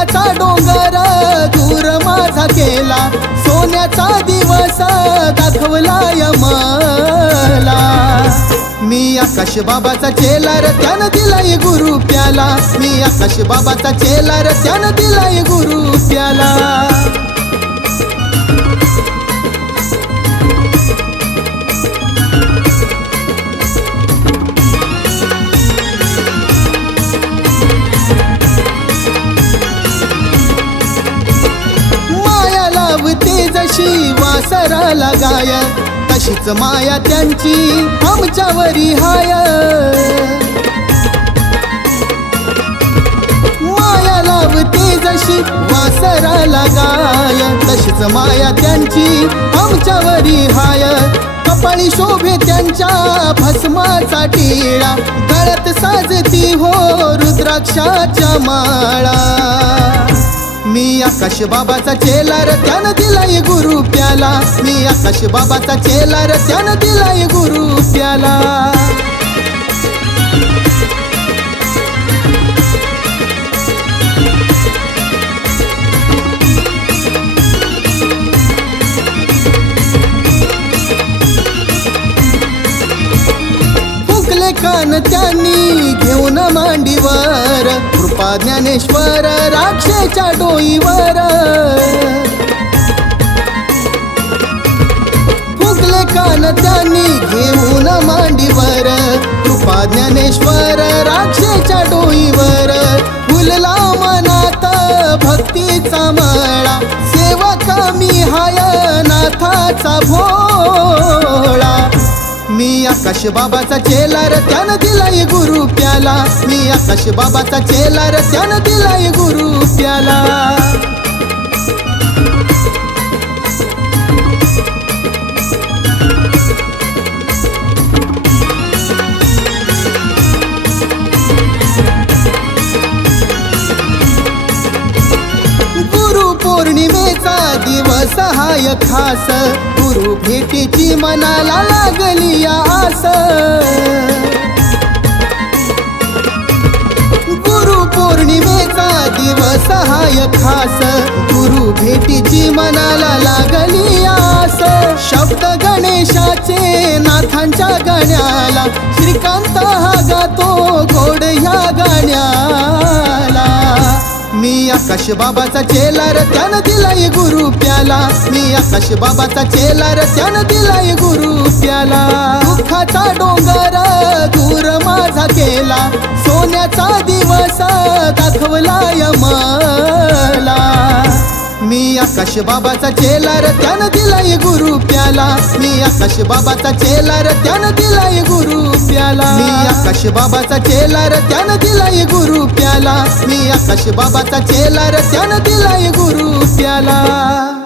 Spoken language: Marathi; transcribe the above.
सोन्याचा डोंगर दूर माझा केला. सोन्याचा दिवस दाखवलाय मला मी आकाश बाबाचा चेलार त्यानं दिलाय गुरु प्याला. मी आकाश बाबाचा चेलार त्यानं दिलाय गुरु प्याला. जशी वासराला गाय. तशीच माया त्यांची आमच्यावरी हाय. माया लावते जशी वासराला गाय. तशीच माया त्यांची आमच्यावरी हाय. कपाळी शोभे त्यांच्या भस्माचा टिळा. गळत साजती हो रुद्राक्षाच्या माळा. मी आकाश बाबाचा चेलार त्यानं दिलाय गुरु प्याला. मी आकाश बाबाचा चेलार त्यानं दिलाय गुरु प्याला. कान त्यांनी घेऊन मांडीवर. कृपा ज्ञानेश्वर राक्षेच्या डोईवर. फुकले कान त्यांनी घेऊन मांडीवर. कृपा ज्ञानेश्वर राक्षेच्या डोईवर. फुलला मनात भक्तीचा मळा सेवका मी हाय नाथाचा भोळा. मी आकाश बाबाचा चेलार त्यानं मी आकाश बाबाचा चेला त्यानं दिलाय गुरु त्याला गुरु पौर्णिमेचा दिवस हाय खास. गुरु भेटीची मनाला लागली आस. असहाय खास गुरु भेटीची मनाला लागली आस. शब्द गणेशाचे नाथांच्या गाण्याला. श्रीकांत हा गातो गोड ह्या गाण्याला. मी आकाश बाबाचा चेलार त्यानं दिलाय गुरु प्याला. मी आकाश बाबाचा चेलार त्यानं दिलाय गुरु प्याला. दुःखाचा डोंगर दूर माझा केला. सोन्याचा दिवस दाखवलाय मला. मी आकाश बाबाचा चेलार त्यानं दिलाय गुरु प्याला. मी आकाश बाबाचा चेलार त्यानं दिलाय गुरु प्याला. मी आकाश बाबाचा चेलार त्यानं दिलाय गुरु प्याला. मी आकाश बाबाचा चेलार त्यानं दिलाय गुरु प्याला.